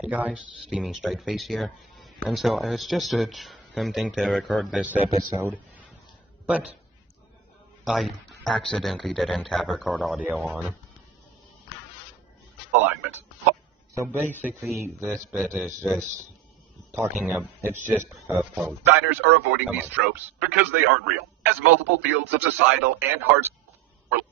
Hey guys, Steamy Straightface here, and so I was just attempting to record this episode, but I accidentally didn't have record audio on. Alignment. So basically, this bit is just it's just code. Designers are avoiding these tropes because they aren't real, as multiple fields of societal and hard talk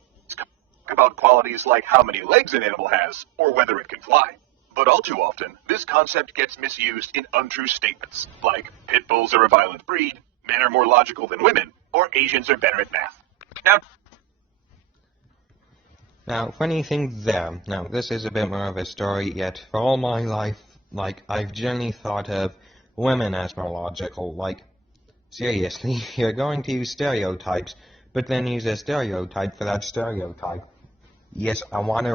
about qualities like how many legs an animal has or whether it can fly. But all too often, this concept gets misused in untrue statements, like pit bulls are a violent breed, men are more logical than women, or Asians are better at math. Now, funny thing there. Now, this is a bit more of a story, yet for all my life, I've generally thought of women as more logical. Seriously, you're going to use stereotypes, but then use a stereotype for that stereotype. Yes, I want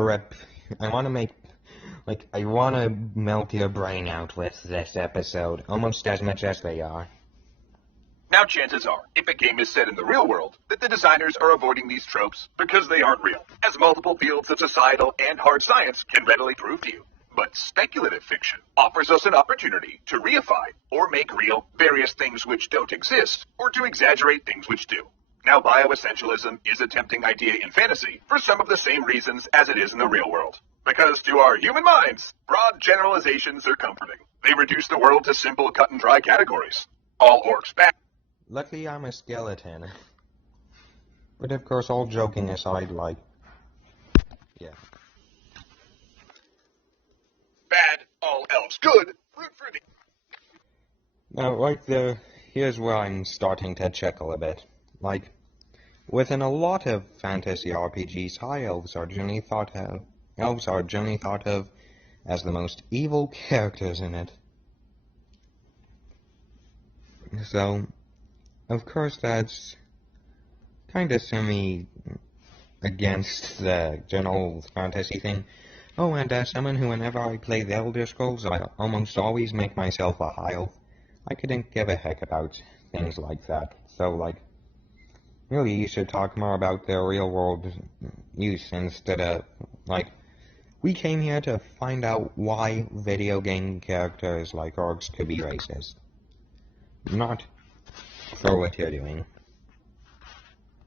to melt your brain out with this episode, almost as much as they are. Now chances are, if a game is set in the real world, that the designers are avoiding these tropes because they aren't real, as multiple fields of societal and hard science can readily prove to you. But speculative fiction offers us an opportunity to reify or make real various things which don't exist, or to exaggerate things which do. Now, bioessentialism is a tempting idea in fantasy for some of the same reasons as it is in the real world. Because to our human minds, broad generalizations are comforting. They reduce the world to simple cut and dry categories. All orcs bad. Luckily, I'm a skeleton. But of course, all joking aside, yeah. Bad, all elves good. Root for the... Now, here's where I'm starting to chuckle a bit. Within a lot of fantasy RPGs, high elves are generally thought of as the most evil characters in it. So, of course, that's kind of against the general fantasy thing. Oh, and as someone who, whenever I play the Elder Scrolls, I almost always make myself a high elf, I couldn't give a heck about things like that. So, really, you should talk more about their real-world use instead of, we came here to find out why video game characters like orcs could be racist. Not for what you're doing.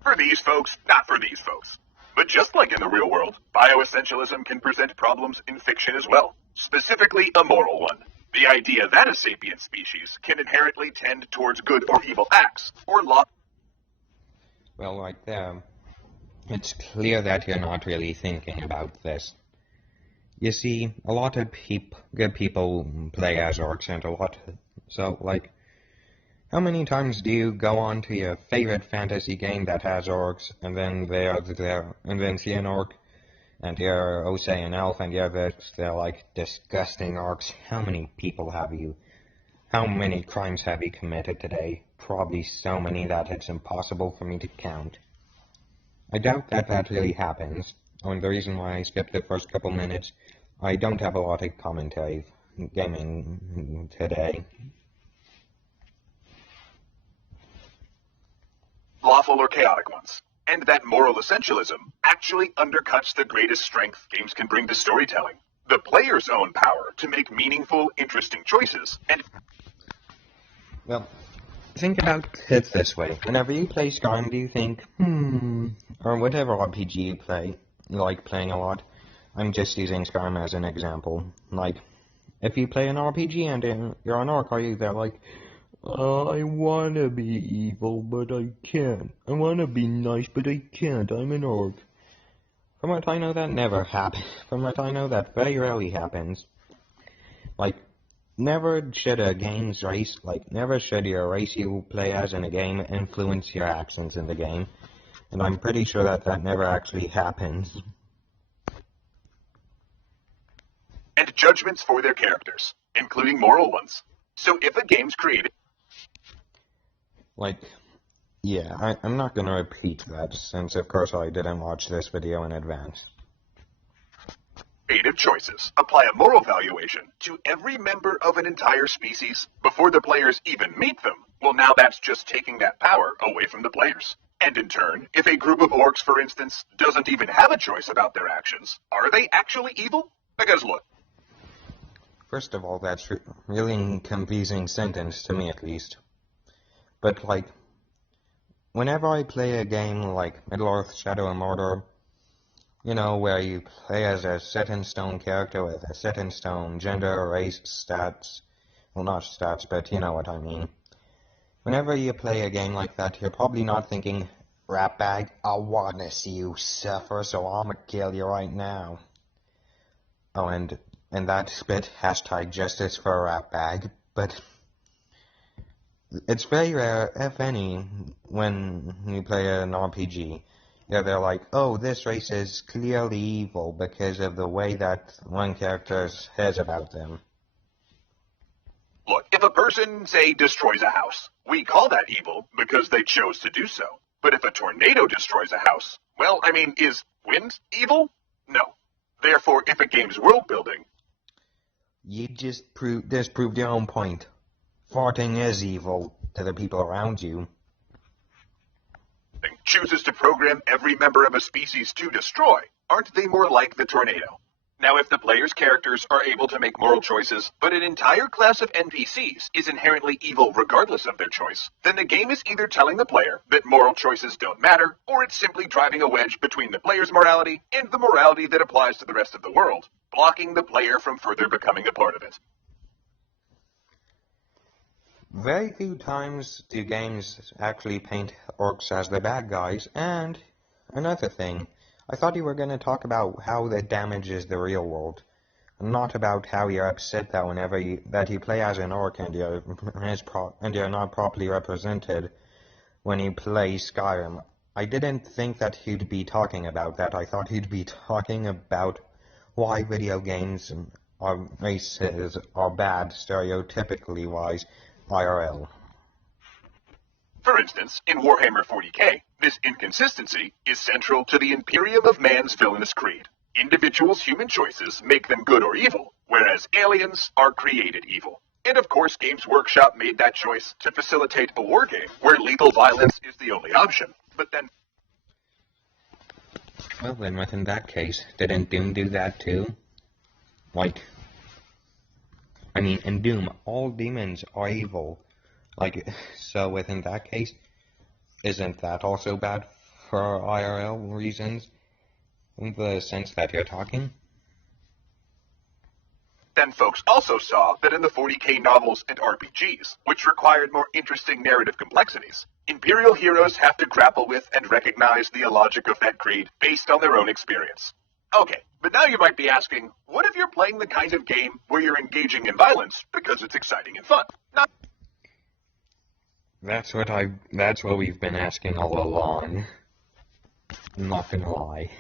For these folks, not for these folks. But just like in the real world, bioessentialism can present problems in fiction as well, specifically a moral one. The idea that a sapient species can inherently tend towards good or evil acts, or law. Well, it's clear that you're not really thinking about this. You see, a lot of good people play as orcs, and how many times do you go on to your favorite fantasy game that has orcs, and then and then see an orc, and you're, say, an elf, and they're disgusting orcs. How many crimes have you committed today? Probably so many that it's impossible for me to count. I doubt that really happens, and the reason why I skipped the first couple minutes, I don't have a lot of commentary gaming today. Lawful or chaotic ones, and that moral essentialism actually undercuts the greatest strength games can bring to storytelling, the player's own power to make meaningful, interesting choices, and... Well, think about it this way. Whenever you play Skyrim, do you think, or whatever RPG you play, you like playing a lot, I'm just using Skyrim as an example, if you play an RPG and you're an orc, are you there I wanna be evil, but I can't. I wanna be nice, but I can't. I'm an orc. From what I know, that never happens. From what I know, that very rarely happens. Never should your race you play as in a game influence your actions in the game. And I'm pretty sure that never actually happens. And judgments for their characters, including moral ones. So if a game's created... Yeah, I'm not gonna repeat that, since of course I didn't watch this video in advance. Creative choices apply a moral valuation to every member of an entire species before the players even meet them. Well, now that's just taking that power away from the players. And in turn, if a group of orcs, for instance, doesn't even have a choice about their actions, are they actually evil? Because look, First of all, that's really confusing sentence to me at least. But like, whenever I play a game like Middle-earth: Shadow of Mordor, you know, where you play as a set-in-stone character with a set-in-stone gender, race, stats, well, not stats, but you know what I mean. Whenever you play a game like that, you're probably not thinking, Ratbag, I wanna see you suffer, so I'ma kill you right now. Oh, and that bit, hashtag justice for Ratbag, but it's very rare, if any, when you play an RPG. Yeah, they're like, oh, this race is clearly evil because of the way that one character says about them. Look, if a person, say, destroys a house, we call that evil because they chose to do so. But if a tornado destroys a house, well, I mean, is wind evil? No. Therefore, if a game's world building... You just disproved your own point. Farting is evil to the people around you. ...chooses to program every member of a species to destroy, aren't they more like the tornado? Now, if the player's characters are able to make moral choices, but an entire class of NPCs is inherently evil regardless of their choice, then the game is either telling the player that moral choices don't matter, or it's simply driving a wedge between the player's morality and the morality that applies to the rest of the world, blocking the player from further becoming a part of it. Very few times do games actually paint orcs as the bad guys, and another thing, I thought you were going to talk about how that damages the real world, not about how you're upset that whenever you play as an orc and you're not properly represented when you play Skyrim. I didn't think that he'd be talking about that. I thought he'd be talking about why video games or races are bad, stereotypically wise, IRL. For instance, in Warhammer 40k, this inconsistency is central to the Imperium of Man's villainous creed. Individuals' human choices make them good or evil, whereas aliens are created evil. And of course, Games Workshop made that choice to facilitate a war game where lethal violence is the only option. But then... Well then, within that case, didn't Doom do that too? Like, I mean, in Doom, all demons are evil. Like, so within that case, isn't that also bad for IRL reasons? In the sense that you're talking? Then folks also saw that in the 40k novels and RPGs, which required more interesting narrative complexities, Imperial heroes have to grapple with and recognize the illogic of that creed based on their own experience. Okay, but now you might be asking, what if you're playing the kind of game where you're engaging in violence because it's exciting and fun? That's what we've been asking all along. Not gonna lie.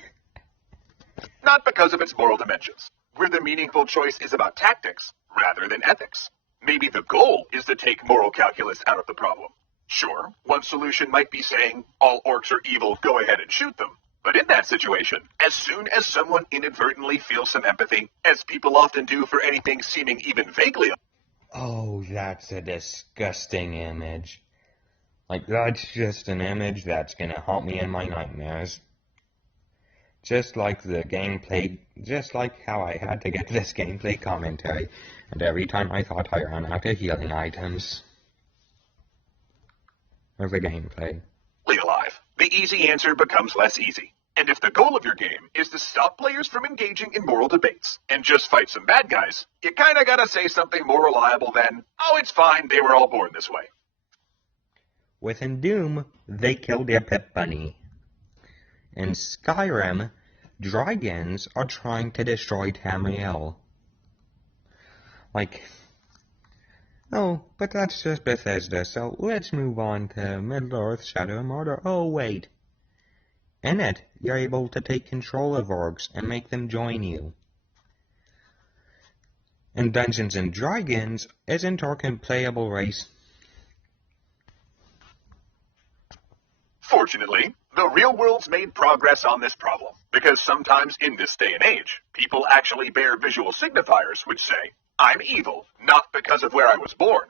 Not because of its moral dimensions, where the meaningful choice is about tactics rather than ethics. Maybe the goal is to take moral calculus out of the problem. Sure, one solution might be saying, all orcs are evil, go ahead and shoot them. But in that situation, as soon as someone inadvertently feels some empathy, as people often do for anything seeming even vaguely... Oh, that's a disgusting image. Like, that's just an image that's gonna haunt me in my nightmares. Just like the gameplay, just like how I had to get this gameplay commentary, and every time I thought I ran out of healing items. Or the gameplay. Alive. The easy answer becomes less easy. And if the goal of your game is to stop players from engaging in moral debates and just fight some bad guys, you kinda gotta say something more reliable than, oh, it's fine, they were all born this way. Within Doom, they killed their pet bunny. In Skyrim, dragons are trying to destroy Tamriel. Like, oh, but that's just Bethesda, so let's move on to Middle-earth: Shadow of Mordor. Oh, wait. In it, you're able to take control of orcs and make them join you. In Dungeons & Dragons, isn't orc a playable race? Fortunately, the real world's made progress on this problem, because sometimes in this day and age, people actually bear visual signifiers which say, I'm evil, not because of where I was born.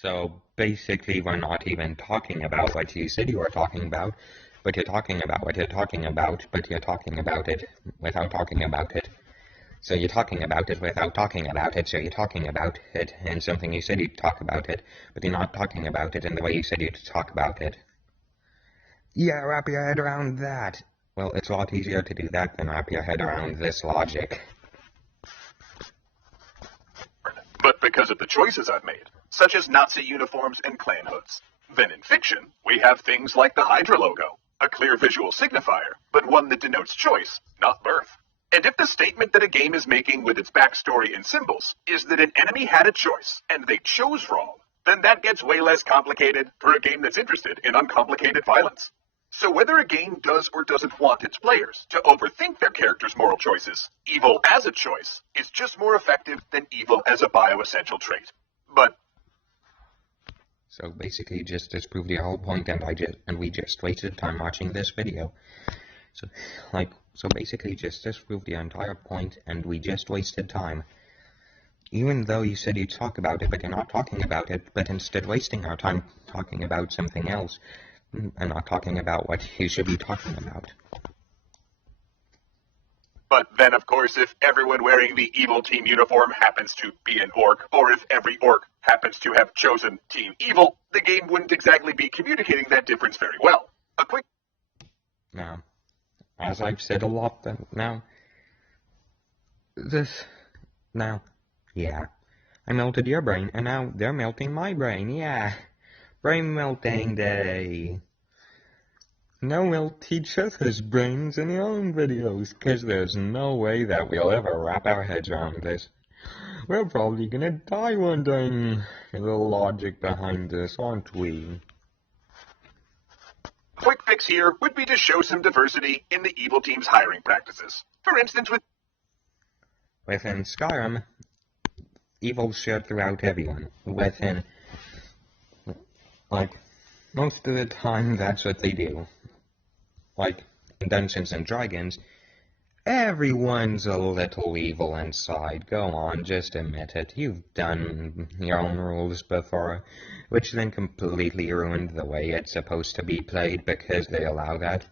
So basically we're not even talking about what you said you were talking about, but you're talking about what you're talking about, but you're talking about it without talking about it. So you're talking about it without talking about it, so you're talking about it in something you said you'd talk about it, but you're not talking about it in the way you said you'd talk about it. Yeah, wrap your head around that. Well, it's a lot easier to do that than wrap your head around this logic. But because of the choices I've made, such as Nazi uniforms and Klan hoods. Then in fiction, we have things like the Hydra logo, a clear visual signifier, but one that denotes choice, not birth. And if the statement that a game is making with its backstory and symbols is that an enemy had a choice and they chose wrong, then that gets way less complicated for a game that's interested in uncomplicated violence. So whether a game does or doesn't want its players to overthink their character's moral choices, evil as a choice is just more effective than evil as a bioessential trait. But so basically, just disproved the whole point, and we just wasted time watching this video. So basically, just disproved the entire point, and we just wasted time. Even though you said you'd talk about it, but you're not talking about it, but instead wasting our time talking about something else, and not talking about what you should be talking about. But then, of course, if everyone wearing the evil team uniform happens to be an orc, or if every orc happens to have chosen Team Evil, the game wouldn't exactly be communicating that difference very well. A quick... Now, as I've said a lot yeah. I melted your brain, and now they're melting my brain, yeah. Brain melting day. Now we'll teach other's brains in our own videos, cause there's no way that we'll ever wrap our heads around this. We're probably gonna die wondering the logic behind this, aren't we? Quick fix here would be to show some diversity in the evil team's hiring practices. For instance, within Skyrim, evil's shared throughout everyone. Most of the time, that's what they do. Like, in Dungeons and Dragons, everyone's a little evil inside. Go on, just admit it. You've done your own rules before, which then completely ruined the way it's supposed to be played because they allow that.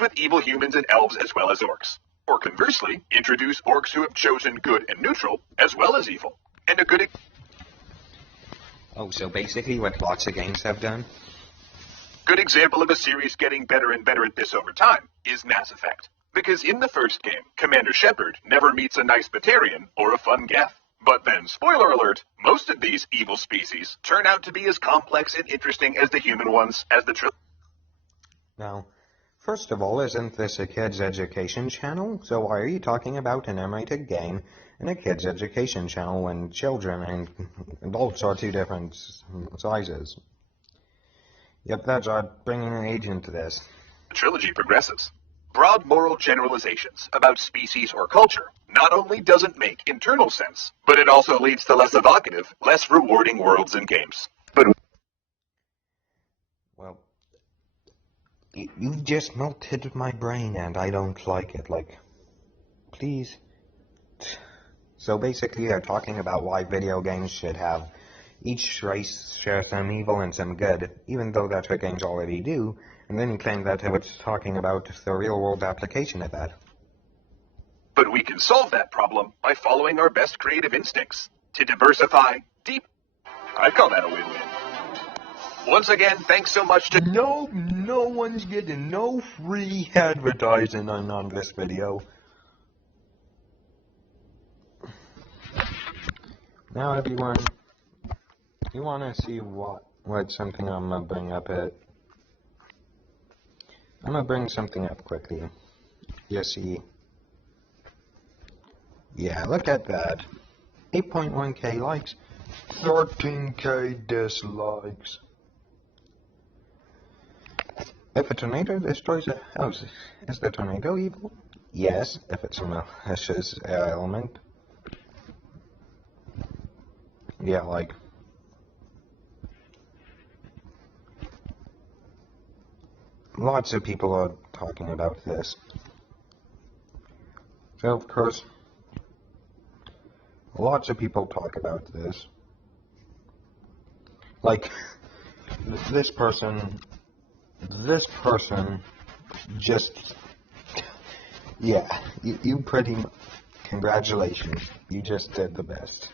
With evil humans and elves as well as orcs. Or conversely, introduce orcs who have chosen good and neutral as well as evil. And a good... Oh, so basically what lots of games have done? Good example of a series getting better and better at this over time is Mass Effect. Because in the first game, Commander Shepard never meets a nice Batarian or a fun Geth. But then, spoiler alert, most of these evil species turn out to be as complex and interesting as the human ones as the Now, first of all, isn't this a kids' education channel? So why are you talking about an M-rated game in a kids' education channel when children and adults are two different sizes? Yep, that's bringing an age into this. Trilogy progresses. Broad moral generalizations about species or culture not only doesn't make internal sense, but it also leads to less evocative, less rewarding worlds and games. But well, you've just melted my brain and I don't like it. Like, please. So basically they're talking about why video games should have each race share some evil and some good, even though that's what games already do, and then you claim that it's talking about the real-world application of that. But we can solve that problem by following our best creative instincts to diversify deep. I call that a win-win. Once again, thanks so much to... No one's getting no free advertising on this video. Now everyone, you want to see what something I'm going to bring up at? I'm going to bring something up quickly. You see. Yeah, look at that. 8.1k likes, 13k dislikes. If a tornado destroys a house, is the tornado evil? Yes, if it's a malicious element. Yeah, like... lots of people are talking about this. So, of course, lots of people talk about this. Like, this person just Yeah, you pretty. Congratulations. You just did the best.